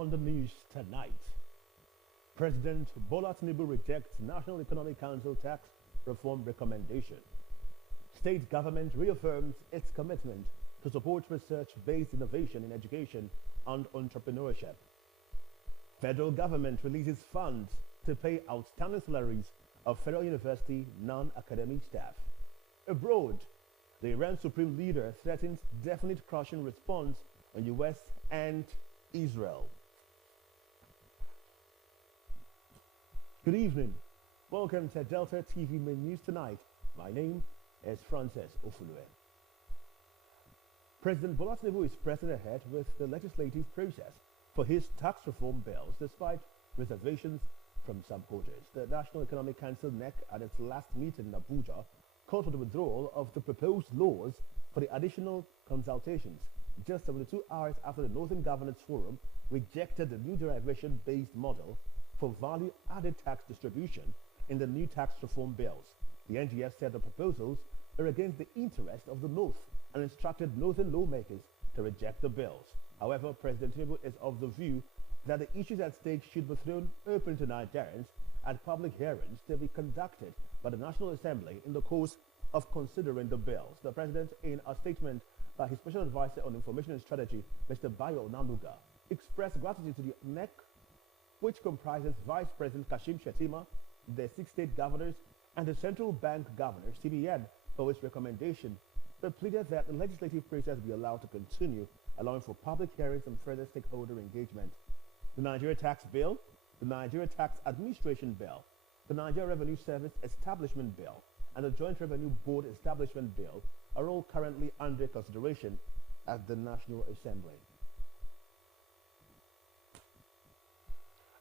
on the news tonight. President Bola Tinubu rejects National Economic Council tax reform recommendation. State government reaffirms its commitment to support research-based innovation in education and entrepreneurship. Federal government releases funds to pay outstanding salaries of Federal University non-academic staff. Abroad, the Iran Supreme Leader threatens definite crushing response on US and Israel. Good evening. Welcome to Delta TV Main News Tonight. My name is Francis Ofulue. President Bola Tinubu is pressing ahead with the legislative process for his tax reform bills despite reservations from some quarters. The National Economic Council (NEC) at its last meeting in Abuja called for the withdrawal of the proposed laws for the additional consultations just 72 hours after the Northern Governance Forum rejected the new derivation-based model for value-added tax distribution in the new tax reform bills. The NGF said the proposals are against the interest of the North and instructed Northern lawmakers to reject the bills. However, President Tinubu is of the view that the issues at stake should be thrown open to Nigerians at public hearings to be conducted by the National Assembly in the course of considering the bills. The President, in a statement by his Special Advisor on Information and Strategy, Mr. Bayo Onanuga, expressed gratitude to the NEC, which comprises Vice President Kashim Shettima, the 6 state governors, and the Central Bank Governor, CBN, for its recommendation, but pleaded that the legislative process be allowed to continue, allowing for public hearings and further stakeholder engagement. The Nigeria Tax Bill, the Nigeria Tax Administration Bill, the Nigeria Revenue Service Establishment Bill, and the Joint Revenue Board Establishment Bill are all currently under consideration at the National Assembly.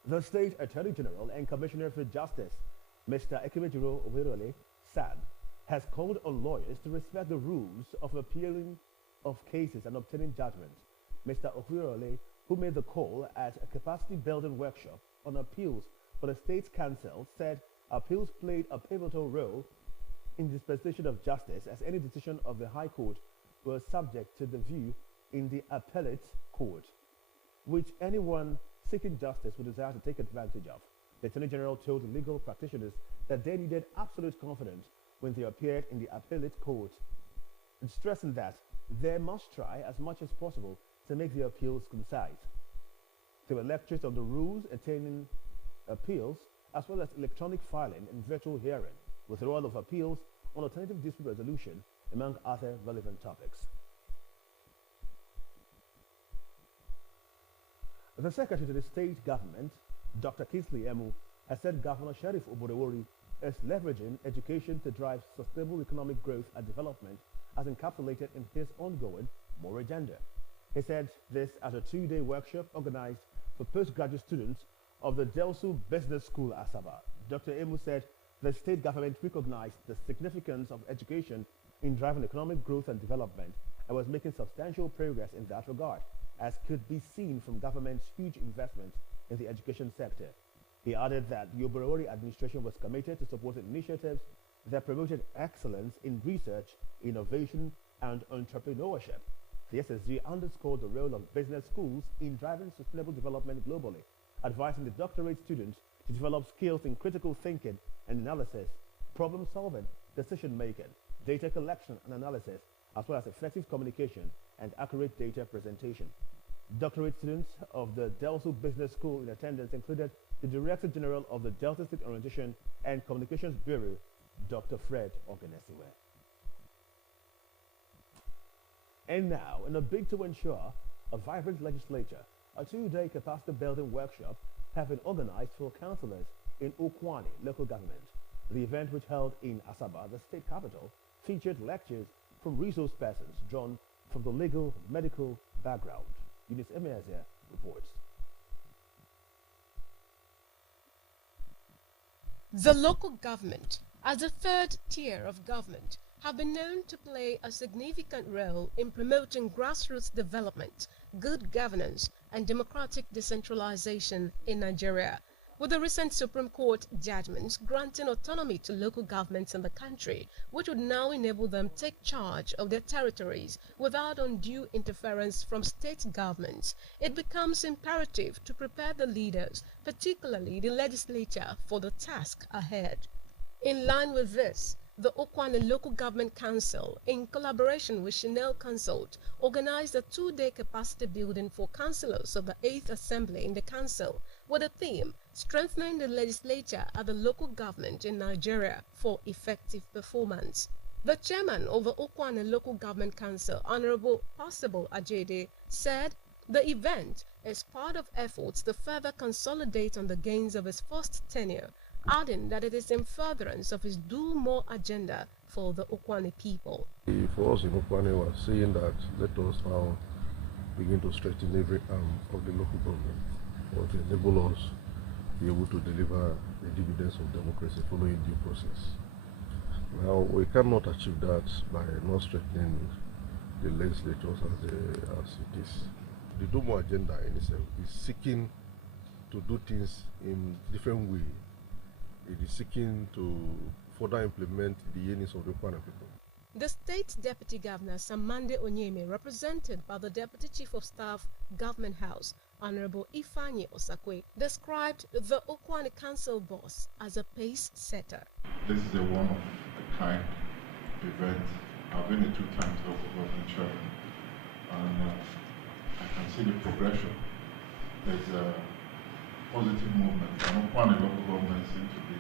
The State Attorney General and Commissioner for Justice, Mr. Ekemejiro Owerole San, has called on lawyers to respect the rules of appealing of cases and obtaining judgments. Mr. Owerole, who made the call at a capacity building workshop on appeals for the State's Council, said appeals played a pivotal role in dispensation of justice, as any decision of the High Court was subject to the view in the appellate court, which anyone seeking justice would desire to take advantage of. The Attorney General told legal practitioners that they needed absolute confidence when they appeared in the appellate court, and stressing that they must try as much as possible to make the appeals concise. There were lectures on the rules attaining appeals, as well as electronic filing and virtual hearing, withdrawal of appeals, on alternative dispute resolution, among other relevant topics. The Secretary to the State Government, Dr. Kingsley Emu, has said Governor Sheriff Oborewori is leveraging education to drive sustainable economic growth and development, as encapsulated in his ongoing More Agenda. He said this at a 2-day workshop organized for postgraduate students of the Delsu Business School, Asaba. Dr. Emu said the state government recognized the significance of education in driving economic growth and development and was making substantial progress in that regard, as could be seen from government's huge investment in the education sector. He added that the Oborewori administration was committed to supporting initiatives that promoted excellence in research, innovation, and entrepreneurship. The SSG underscored the role of business schools in driving sustainable development globally, advising the doctorate students to develop skills in critical thinking and analysis, problem solving, decision making, data collection and analysis, as well as effective communication and accurate data presentation. Doctorate students of the Delsu Business School in attendance included the Director General of the Delta State Orientation and Communications Bureau, Dr. Fred Ogenesiwe. And now, in a bid to ensure a vibrant legislature, a 2-day capacity building workshop have been organized for councillors in Okwani local government. The event, which held in Asaba, the state capital, featured lectures from resource persons drawn from the legal medical background. Eunice Emeazia reports. The local government, as a third tier of government, have been known to play a significant role in promoting grassroots development, good governance, and democratic decentralization in Nigeria. With the recent Supreme Court judgments granting autonomy to local governments in the country, which would now enable them to take charge of their territories without undue interference from state governments, it becomes imperative to prepare the leaders, particularly the legislature, for the task ahead. In line with this, the Okwane Local Government Council, in collaboration with Chanel Consult, organized a 2-day capacity building for councillors of the 8th Assembly in the council, with the theme, Strengthening the Legislature at the Local Government in Nigeria for Effective Performance. The chairman of the Okwane Local Government Council, Honorable Possible Ajede, said the event is part of efforts to further consolidate on the gains of his first tenure, adding that it is in furtherance of his Do More agenda for the Okwane people. For us in Okwane, we are saying that let us now begin to strengthen every arm of the local government or to enable us to be able to deliver the dividends of democracy following due process. Now, we cannot achieve that by not strengthening the legislatures as it is. The Do More agenda in itself is seeking to do things in different ways. It is seeking to further implement the yearnings of the Okwane people. The State Deputy Governor, Samande Onyeme, represented by the Deputy Chief of Staff, Government House, Honorable Ifeanyi Osakwe, described the Okwane Council boss as a pace setter. This is a one-of-a-kind event. I've been a 2-time local government chairman, and I can see the progression. There's a positive movement, and Okwane local government seems to be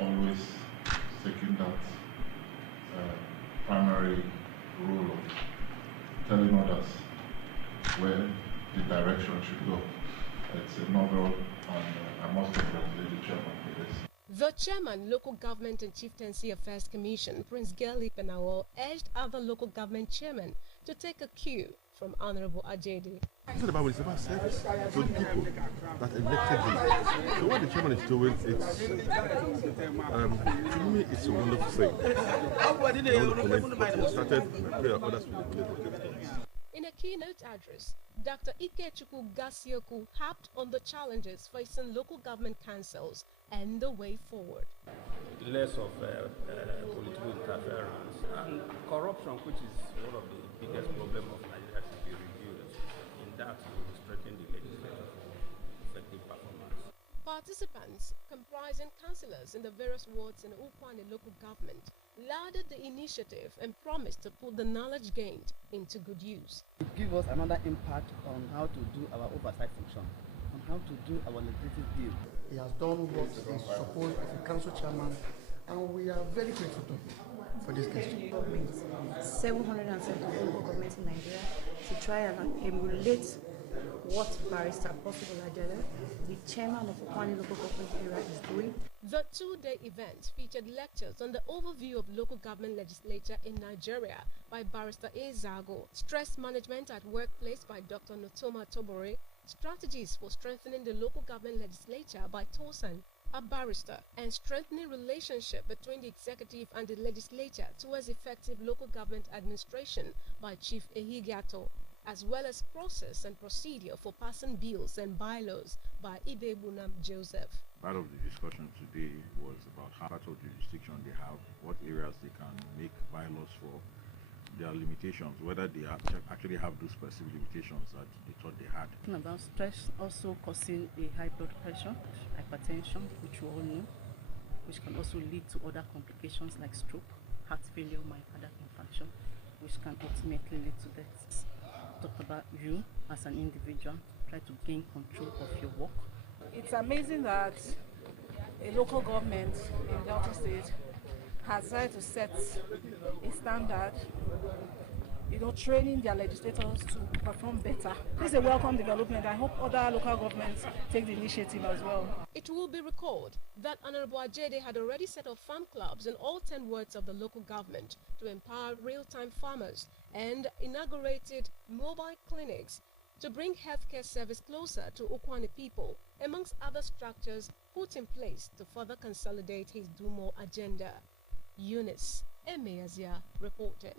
always taking that primary role of telling others where the direction should go. It's a novel, and I must congratulate the chairman for this. The chairman, Local Government and Chieftaincy Affairs Commission, Prince Gelly Penawol, urged other local government chairmen to take a cue from Honorable Ajede. It's not about, it's about service to the people that elected him. So what the chairman is doing, it's to me, it's a wonderful thing. I want to comment what he started, and I pray that others will emulate. In a keynote address, Dr. Ikechukwu Gasioku harped on the challenges facing local government councils and the way forward. Less of political interference and corruption, which is one of the biggest problems of Nigeria, should be reduced. In that, we will strengthen the legislature for effective performance. Participants, comprising councillors in the various wards in Okwane local government, lauded the initiative and promised to put the knowledge gained into good use. It gives us another impact on how to do our oversight function, on how to do our legislative view. He has done what he's supposed as a council chairman, and we are very grateful to him for this gesture. 770 local governments in Nigeria to try and emulate what Barrister Possible Ajede, the chairman of Okwane local government area, is doing. The 2-day event featured lectures on the overview of local government legislature in Nigeria by Barrister Ezago, stress management at workplace by Dr. Notoma Tobore, strategies for strengthening the local government legislature by Tosan, a barrister, and strengthening relationship between the executive and the legislature towards effective local government administration by Chief Ehigiato, as well as process and procedure for passing bills and bylaws by Ibebunam Joseph. Part of the discussion today was about how part of the jurisdiction they have, what areas they can make bylaws for, their limitations, whether they actually have those specific limitations that they thought they had. About stress also causing a high blood pressure, hypertension, which we all know, which can also lead to other complications like stroke, heart failure, myocardial infarction, which can ultimately lead to death. Talk about you as an individual, try to gain control of your work. It's amazing that a local government in Delta State has tried to set a standard, training their legislators to perform better. This is a welcome development. I hope other local governments take the initiative as well. It will be recalled that Honorable Ajede had already set up farm clubs in all 10 wards of the local government to empower real-time farmers and inaugurated mobile clinics to bring healthcare service closer to Okwane people, amongst other structures put in place to further consolidate his Do More agenda. Eunice Emeazia reporting.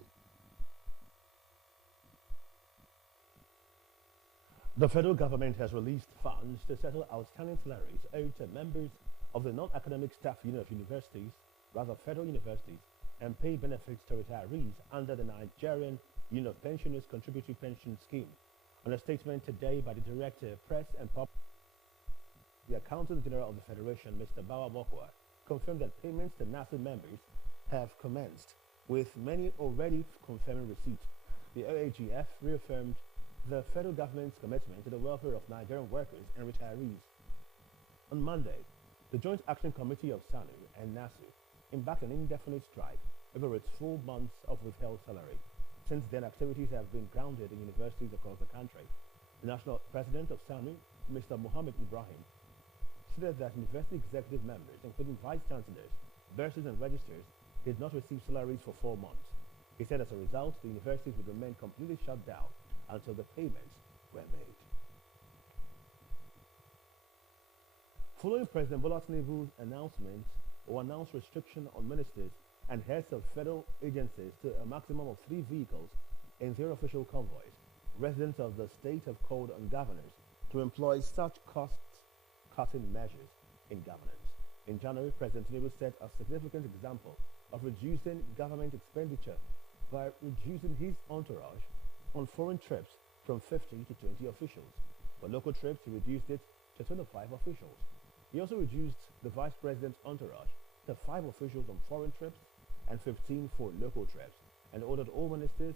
The federal government has released funds to settle outstanding salaries owed to members of the non-academic staff union of universities, rather federal universities, and pay benefits to retirees under the Nigerian Union of Pensioners Contributory Pension Scheme. On a statement today by the Director of Press and Public, the Accountant General of the Federation, Mr. Bawa Mokwa, confirmed that payments to NASU members have commenced, with many already confirming receipt. The OAGF reaffirmed the federal government's commitment to the welfare of Nigerian workers and retirees. On Monday, the Joint Action Committee of SANU and NASU embarked on an indefinite strike over its 4 months of withheld salary. Since then, activities have been grounded in universities across the country. The national president of SANU, Mr. Mohammed Ibrahim, stated that university executive members, including vice chancellors, bursars, and registers, did not receive salaries for 4 months. He said as a result, the universities would remain completely shut down until the payments were made. Following President Bola Tinubu's announced restriction on ministers and heads of federal agencies to a maximum of 3 vehicles in their official convoys, residents of the state have called on governors to employ such cost-cutting measures in governance. In January, President Tinubu set a significant example of reducing government expenditure by reducing his entourage on foreign trips from 50 to 20 officials. For local trips, he reduced it to 25 officials. He also reduced the vice president's entourage to 5 officials on foreign trips and 15 for local trips, and ordered all ministers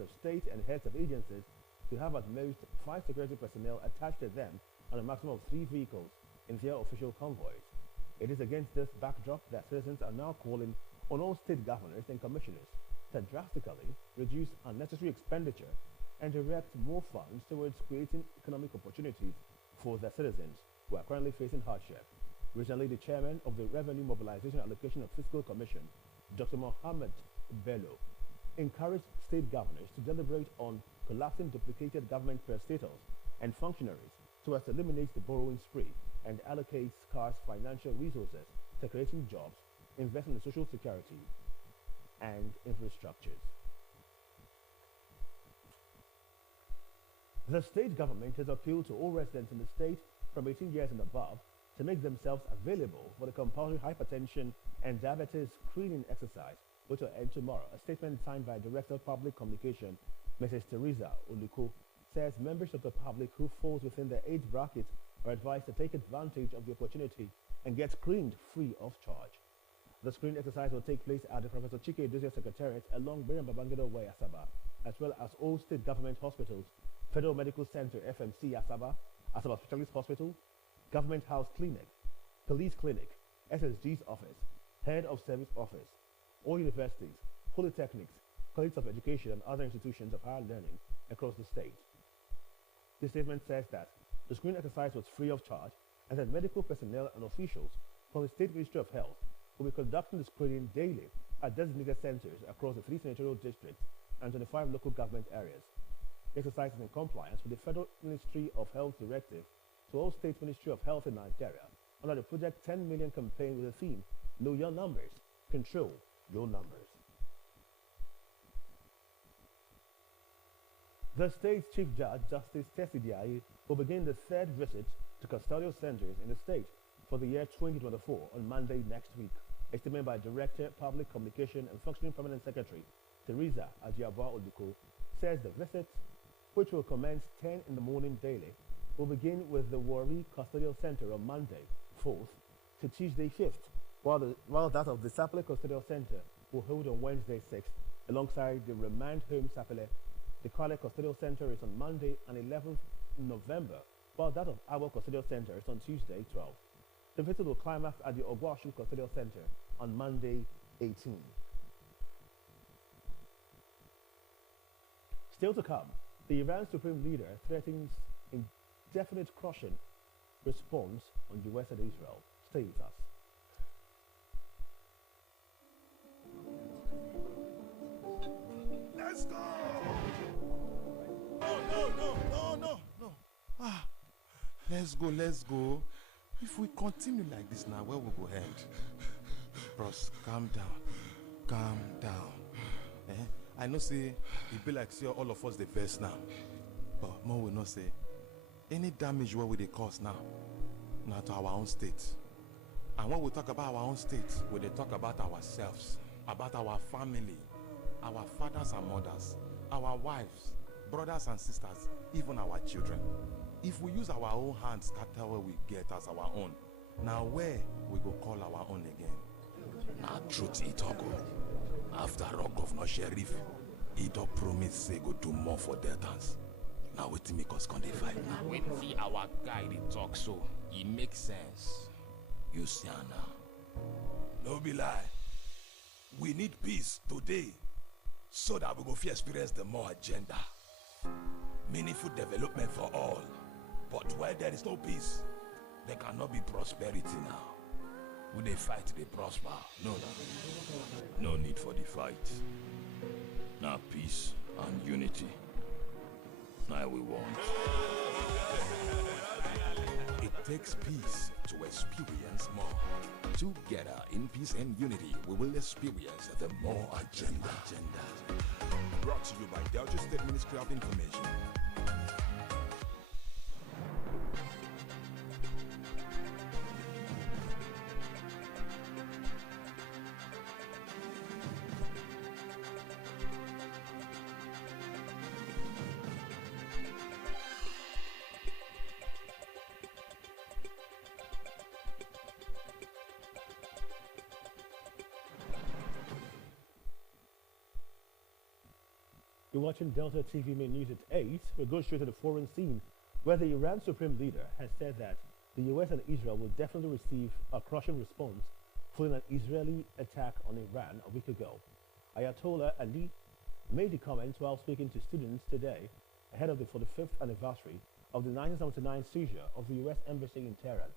of state, and heads of agencies to have at most 5 security personnel attached to them on a maximum of 3 vehicles in their official convoys. It is against this backdrop that citizens are now calling on all state governors and commissioners to drastically reduce unnecessary expenditure and direct more funds towards creating economic opportunities for their citizens who are currently facing hardship. Recently, the chairman of the Revenue Mobilization Allocation and Fiscal Commission, Dr. Mohammed Bello, encouraged state governors to deliberate on collapsing duplicated government parastatals and functionaries so as to eliminate the borrowing spree and allocate scarce financial resources to creating jobs, investing in social security and infrastructures. The state government has appealed to all residents in the state from 18 years and above to make themselves available for the compulsory hypertension and diabetes screening exercise, which will end tomorrow. A statement signed by Director of Public Communication, Mrs. Teresa Oluko, says members of the public who falls within the age bracket are advised to take advantage of the opportunity and get screened free of charge. The screening exercise will take place at the Professor Chike Edozie Secretariat along Miriam Babangida Way, Asaba, as well as all state government hospitals, Federal Medical Center, FMC, Asaba, Asaba Specialist Hospital, Government House Clinic, Police Clinic, SSG's office, Head of Service Office, all universities, polytechnics, colleges of education, and other institutions of higher learning across the state. The statement says that the screening exercise was free of charge and that medical personnel and officials from the State Ministry of Health will be conducting the screening daily at designated centers across the 3 senatorial districts and 25 local government areas. The exercise is in compliance with the Federal Ministry of Health Directive to all State Ministry of Health in Nigeria under the Project 10 Million campaign with the theme, Know Your Numbers, Control Your Numbers. The state's Chief Judge, Justice Tessie Diaye, will begin the 3rd visit to custodial centers in the state for the year 2024 on Monday next week. A statement by Director, Public Communication and Functioning Permanent Secretary, Teresa Ajiabwa Oluko, says the visit, which will commence 10 in the morning daily, will begin with the Warri Custodial Center on Monday, 4th, to Tuesday, 5th, while that of the Sapele Custodial Center will hold on Wednesday, 6th, alongside the Remand Home Sapele. The Kwale Custodial Center is on Monday and 11th November, while that of Awo Custodial Center is on Tuesday, 12th. The visit will climax at the Ogwashu Custodial Center on Monday, 18th. Still to come, the Iran Supreme Leader threatens indefinite crushing response on US and Israel. Stay with us. Let's go! No. Let's go. If we continue like this now, where we go end? Bros, calm down. I know say it be like see all of us the best now, but more will not say Any damage where we dey cause now, not to our own state. And when we talk about our own state, we dey talk about ourselves, about our family, our fathers and mothers, our wives, brothers and sisters, even our children. If we use our own hands scatter what we get as our own, now where we go call our own again? Now truth he talk. After all, Governor Sheriff, he don't promise say go do more for their dance. Now wait till me cause con dey fight now. When see our guy dey talk so, it makes sense. You see now. No be lie. We need peace today so that we go fit experience the more agenda. Meaningful development for all. But where there is no peace, there cannot be prosperity now. When they fight, they prosper. No need for the fight. Now peace and unity. Now we want. It takes peace to experience more. Together in peace and unity, we will experience the more agenda. Brought to you by Delta State Ministry of Information. You're watching Delta TV Main News at 8. We'll go straight to the foreign scene, where the Iran Supreme Leader has said that the US and Israel will definitely receive a crushing response following an Israeli attack on Iran a week ago. Ayatollah Ali made the comments while speaking to students today ahead of the 45th anniversary of the 1979 seizure of the US Embassy in Tehran.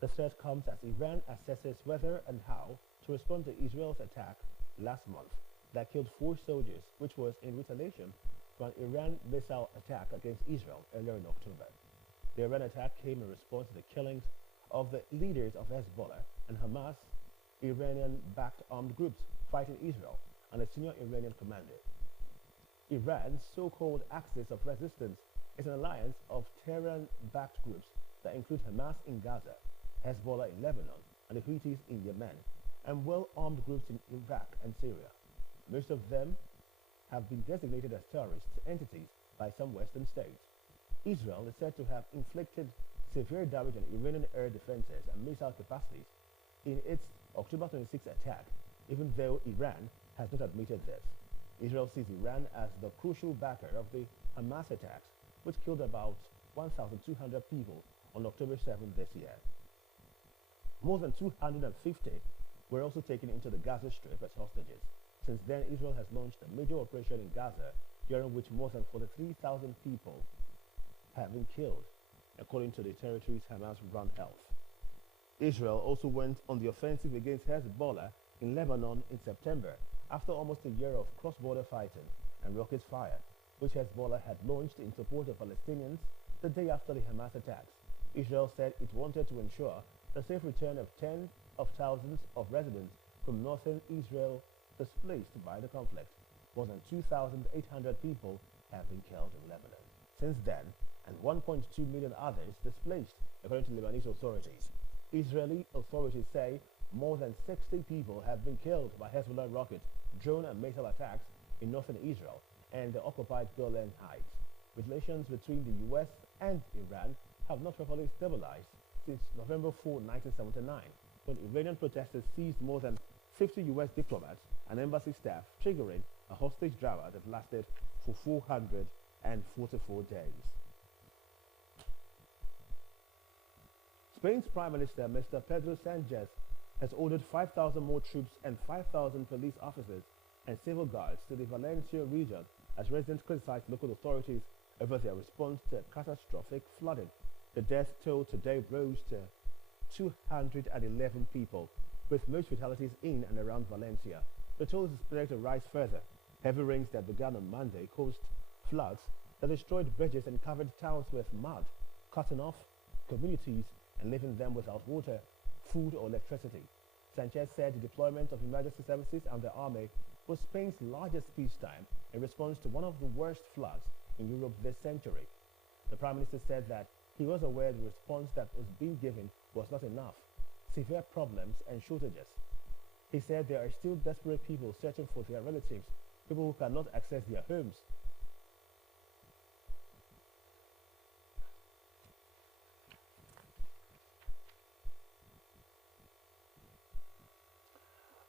The threat comes as Iran assesses whether and how to respond to Israel's attack last month that killed 4 soldiers, which was in retaliation for an Iran missile attack against Israel earlier in October. The Iran attack came in response to the killings of the leaders of Hezbollah and Hamas, Iranian-backed armed groups fighting Israel, and a senior Iranian commander. Iran's so-called Axis of Resistance is an alliance of Tehran-backed groups that include Hamas in Gaza, Hezbollah in Lebanon, and the Houthis in Yemen, and well-armed groups in Iraq and Syria. Most of them have been designated as terrorist entities by some Western states. Israel is said to have inflicted severe damage on Iranian air defenses and missile capacities in its October 26 attack, even though Iran has not admitted this. Israel sees Iran as the crucial backer of the Hamas attacks, which killed about 1,200 people on October 7 this year. More than 250 were also taken into the Gaza Strip as hostages. Since then, Israel has launched a major operation in Gaza, during which more than 43,000 people have been killed, according to the territory's Hamas-run health. Israel also went on the offensive against Hezbollah in Lebanon in September, after almost a year of cross-border fighting and rocket fire, which Hezbollah had launched in support of Palestinians the day after the Hamas attacks. Israel said it wanted to ensure the safe return of tens of thousands of residents from northern Israel displaced by the conflict. More than 2,800 people have been killed in Lebanon since then, and 1.2 million others displaced, according to Lebanese authorities. Israeli authorities say more than 60 people have been killed by Hezbollah rocket, drone and missile attacks in northern Israel and the occupied Golan Heights. Relations between the US and Iran have not properly stabilized since November 4, 1979, when Iranian protesters seized more than 50 US diplomats and embassy staff, triggering a hostage drama that lasted for 444 days. Spain's Prime Minister, Mr. Pedro Sanchez, has ordered 5,000 more troops and 5,000 police officers and civil guards to the Valencia region as residents criticize local authorities over their response to catastrophic flooding. The death toll today rose to 211 people, with most fatalities in and around Valencia. The toll is expected to rise further. Heavy rains that began on Monday caused floods that destroyed bridges and covered towns with mud, cutting off communities and leaving them without water, food or electricity. Sanchez said the deployment of emergency services and the army was Spain's largest peacetime in response to one of the worst floods in Europe this century. The Prime Minister said that He was aware the response that was being given was not enough. Severe problems and shortages. He said there are still desperate people searching for their relatives, people who cannot access their homes.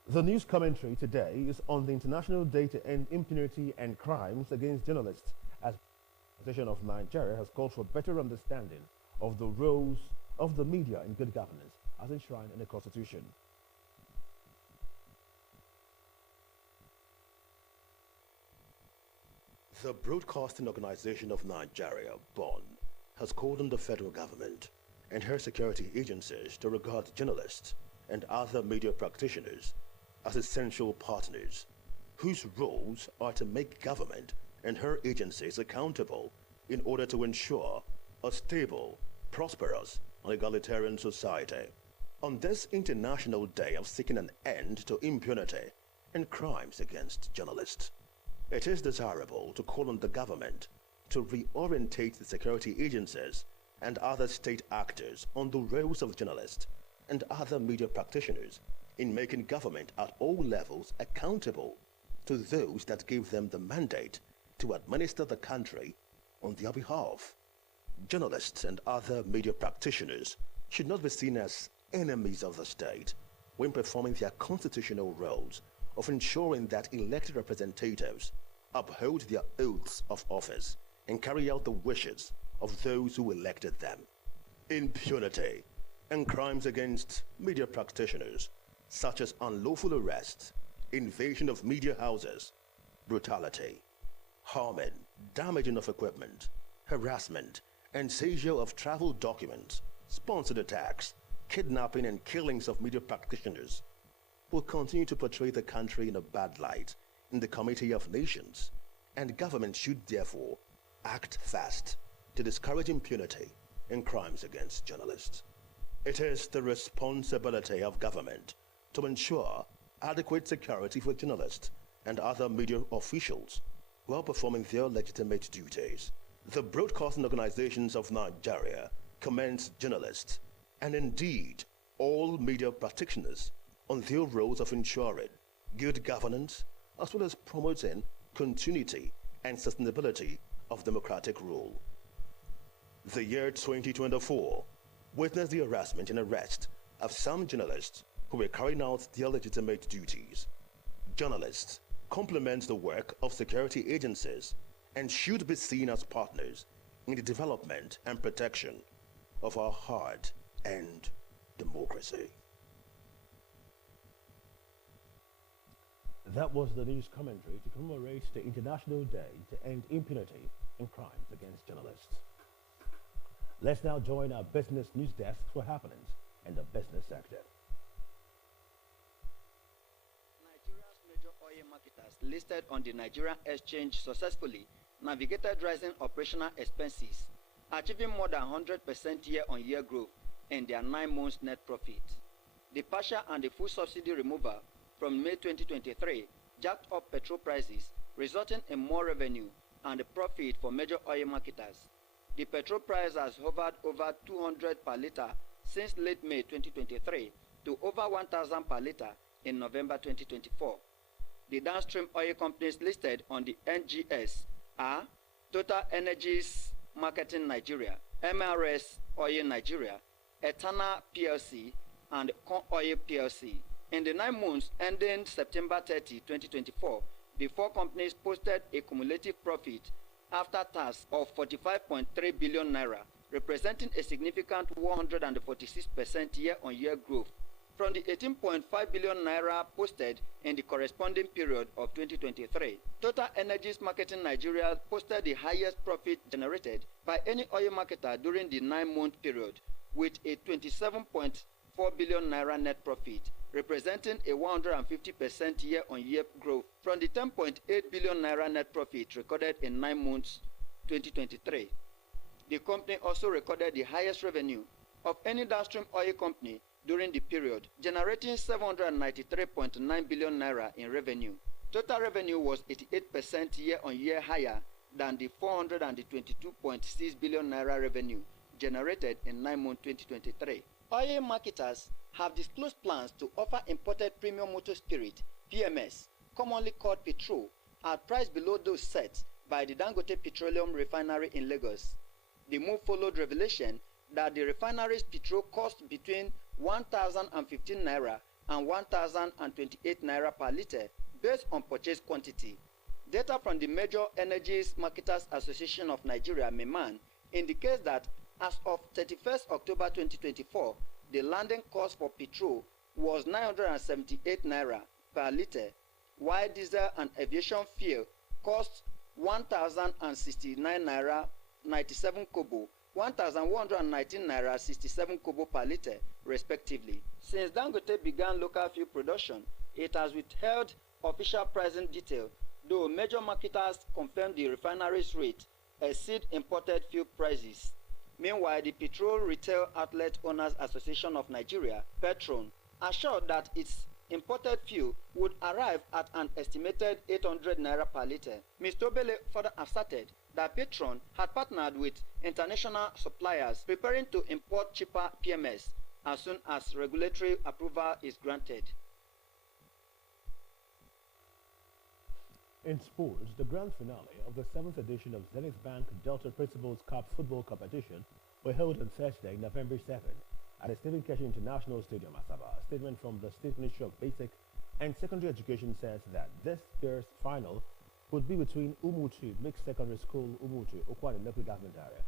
The news commentary today is on the International Day to End Impunity and Crimes Against Journalists, as the Association of Nigeria has called for better understanding of the roles of the media in good governance as enshrined in the Constitution. The Broadcasting Organization of Nigeria, BON, has called on the federal government and her security agencies to regard journalists and other media practitioners as essential partners whose roles are to make government and her agencies accountable in order to ensure a stable, prosperous, and egalitarian society. On this International Day of seeking an end to impunity and crimes against journalists, it is desirable to call on the government to reorientate the security agencies and other state actors on the roles of journalists and other media practitioners in making government at all levels accountable to those that gave them the mandate to administer the country on their behalf. Journalists and other media practitioners should not be seen as enemies of the state when performing their constitutional roles of ensuring that elected representatives uphold their oaths of office and carry out the wishes of those who elected them. Impunity and crimes against media practitioners, such as unlawful arrests, invasion of media houses, brutality, harming, damaging of equipment, harassment, and seizure of travel documents, sponsored attacks, kidnapping and killings of media practitioners will continue to portray the country in a bad light in the Committee of Nations, and government should therefore act fast to discourage impunity and crimes against journalists. It is the responsibility of government to ensure adequate security for journalists and other media officials while performing their legitimate duties. The Broadcasting Organizations of Nigeria commends journalists and indeed all media practitioners on their roles of ensuring good governance as well as promoting continuity and sustainability of democratic rule. The year 2024 witnessed the harassment and arrest of some journalists who were carrying out their legitimate duties. Journalists complement the work of security agencies and should be seen as partners in the development and protection of our hard-earned democracy. That was the news commentary to commemorate the International Day to End Impunity and Crimes Against Journalists. Let's now join our business news desk for happenings in the business sector. Nigeria's major oil marketers listed on the Nigerian exchange successfully navigated rising operational expenses, achieving more than 100% year-on-year growth in their 9 months net profit. The partial and the full subsidy removal from May 2023 jacked up petrol prices, resulting in more revenue and profit for major oil marketers. The petrol price has hovered over 200 per litre since late May 2023 to over 1,000 per litre in November 2024. The downstream oil companies listed on the NGS are Total Energies Marketing Nigeria, MRS Oil Nigeria, Etana PLC, and Con Oil PLC. In the 9 months ending September 30, 2024, the 4 companies posted a cumulative profit after tax of 45.3 billion naira, representing a significant 146% year-on-year growth from the 18.5 billion naira posted in the corresponding period of 2023. Total Energies Marketing Nigeria posted the highest profit generated by any oil marketer during the 9-month period, with a 27.4 billion naira net profit, representing a 150% year-on-year growth from the 10.8 billion naira net profit recorded in 9 months 2023. The company also recorded the highest revenue of any downstream oil company during the period, generating 793.9 billion naira in revenue. Total revenue was 88% year-on-year higher than the 422.6 billion naira revenue generated in 9 months 2023. Oil marketers have disclosed plans to offer imported premium motor spirit, PMS, commonly called petrol, at price below those set by the Dangote Petroleum Refinery in Lagos. The move followed revelation that the refinery's petrol cost between 1,015 naira and 1,028 naira per litre based on purchase quantity. Data from the Major Energies Marketers Association of Nigeria, MEMAN, indicates that as of 31st October 2024, the landing cost for petrol was 978 naira per litre, while diesel and aviation fuel cost 1,069 naira 97 kobo, 1,119 naira 67 kobo per litre, respectively. Since Dangote began local fuel production, it has withheld official pricing detail, though major marketers confirmed the refinery's rate exceed imported fuel prices. Meanwhile, the Petrol Retail Outlet Owners Association of Nigeria, Petron, assured that its imported fuel would arrive at an estimated 800 naira per litre. Mr. Obele further asserted that Petron had partnered with international suppliers preparing to import cheaper PMS as soon as regulatory approval is granted. In sports, the grand finale of the 7th edition of Zenith Bank Delta Principals Cup football competition were held on Thursday, November 7, at the Stephen Keshi International Stadium, Asaba. A statement from the State Ministry of Basic and Secondary Education says that this year's final would be between Umutu Mixed Secondary School, Umutu, Okwani Local Government Area,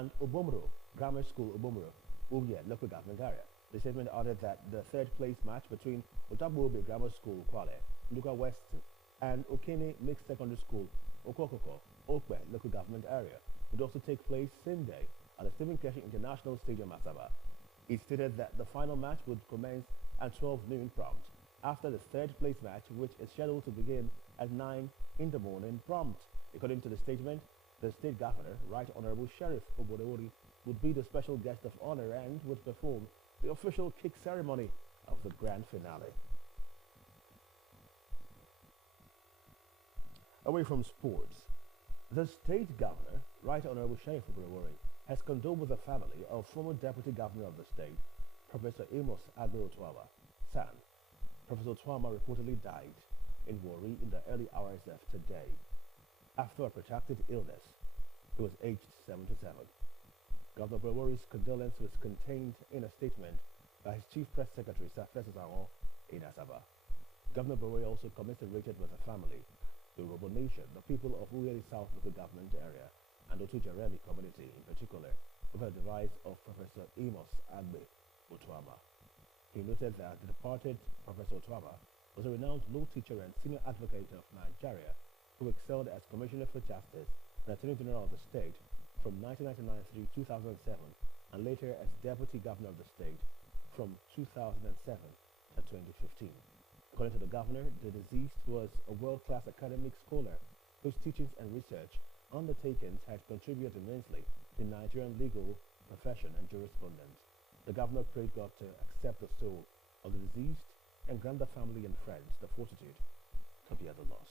and Obomoro Grammar School, Obomoro, Uye Local Government Area. The statement added that the third place match between Otabobe Grammar School, Kwale, Luka West, and Okene Mixed Secondary School, Okokoko, Okwe Local Government Area would also take place same day at the Stephen Keshi International Stadium, Asaba. It stated that the final match would commence at 12 noon prompt, after the third place match, which is scheduled to begin at 9 in the morning prompt. According to the statement, the State Governor, Right Honorable Sheriff Oborewori, would be the special guest of honor and would perform the official kick ceremony of the grand finale. Away from sports, the State Governor, Right Honorable Sheriff Oborewori, has condoled with the family of former Deputy Governor of the state, Professor Amos Agro Tuama, San. Professor Tuama reportedly died in Warri in the early hours of today after a protracted illness. He was aged 77. Governor Oborewori's condolence was contained in a statement by his Chief Press Secretary, Sir Festus Aron, in Asaba. Governor Oborewori also commiserated with the family, the Robo Nation, the people of Uyeli South Local Government Area, and Otu Jeremy community in particular, over the demise of Professor Amos Agbe Otuama. He noted that the departed Professor Otuama was a renowned law teacher and senior advocate of Nigeria who excelled as Commissioner for Justice and Attorney General of the state from 1999 through 2007, and later as Deputy Governor of the state from 2007 to 2015. According to the governor, the deceased was a world-class academic scholar whose teachings and research undertakings had contributed immensely to Nigerian legal profession and jurisprudence. The governor prayed God to accept the soul of the deceased and grant the family and friends the fortitude to bear the loss.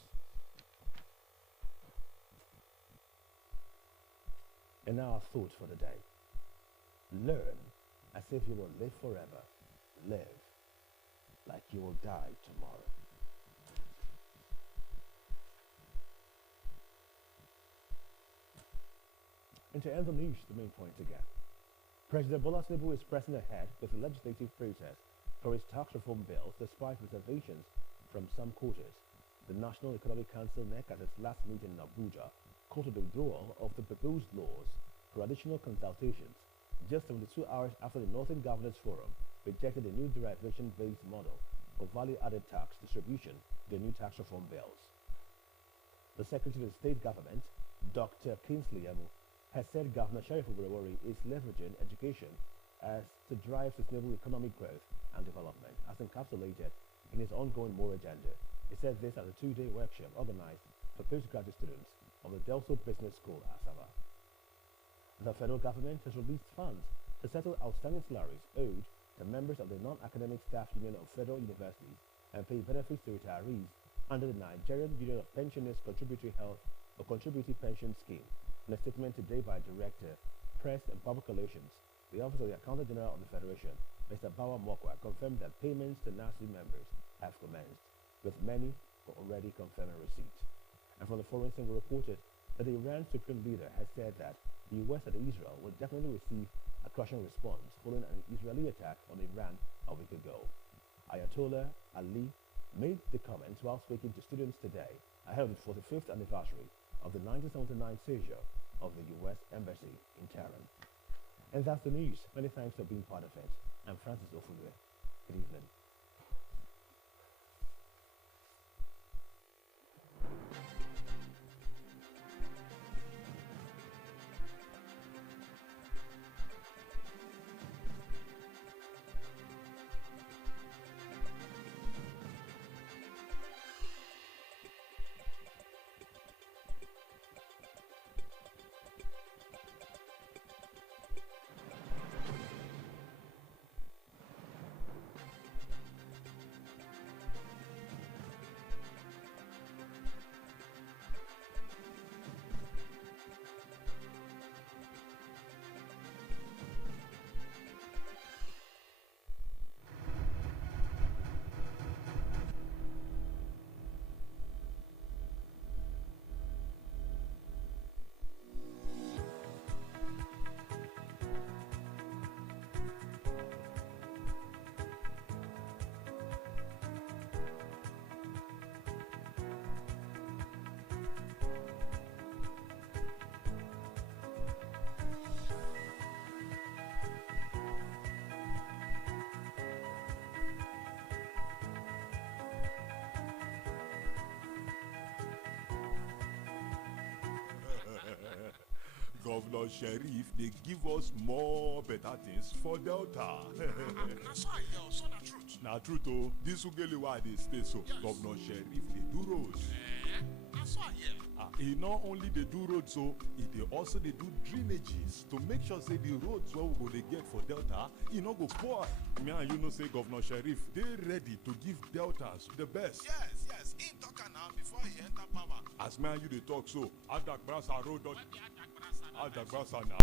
And now our thought for the day. Learn as if you will live forever. Live like you will die tomorrow. And to end the news, the main points again. President Bola Tinubu is pressing ahead with the legislative process for his tax reform bills despite reservations from some quarters. The National Economic Council NEC at its last meeting in Abuja called for the withdrawal of the proposed laws for additional consultations just 72 hours after the Northern Governors Forum rejected a new derivation-based model of value-added tax distribution to the new tax reform bills. The Secretary of State Government, Dr. Kingsley Emu, has said Governor Sheriff Oborewori is leveraging education as to drive sustainable economic growth and development, as encapsulated in his ongoing more agenda. He said this at a two-day workshop organized for postgraduate students of the Delso Business School, Asaba. The federal government has released funds to settle outstanding salaries owed to members of the Non-Academic Staff Union of Federal Universities and pay benefits to retirees under the Nigerian Union of Pensioners Contributory Health or Contributory Pension Scheme. In a statement today by Director Press and Public Relations, the Office of the Accountant General of the Federation, Mr. Bawa Mokwa, confirmed that payments to NASU members have commenced, with many already confirming receipt. And from the Foreign Single reported that the Iran Supreme Leader has said that the US and Israel will definitely receive a crushing response following an Israeli attack on Iran a week ago. Ayatollah Ali made the comments while speaking to students today ahead of the 45th anniversary of the 1979 seizure of the US Embassy in Tehran. And that's the news. Many thanks for being part of it. I'm Francis Ofunwe. Good evening. Governor Sheriff, they give us more better things for Delta. That's why, so the truth. Na truth, oh. This Ugeli why they stay so. Yes. Governor Sheriff, they do roads. That's why, he not only they do roads, so they also they do drainages to make sure say the roads where we go they get for Delta, not go poor. Me and you know say Governor Sheriff, they ready to give Deltas the best. Yes. He talk now before he enter power. As me and you they talk so, Adakbrasa road. Adakbrasa now.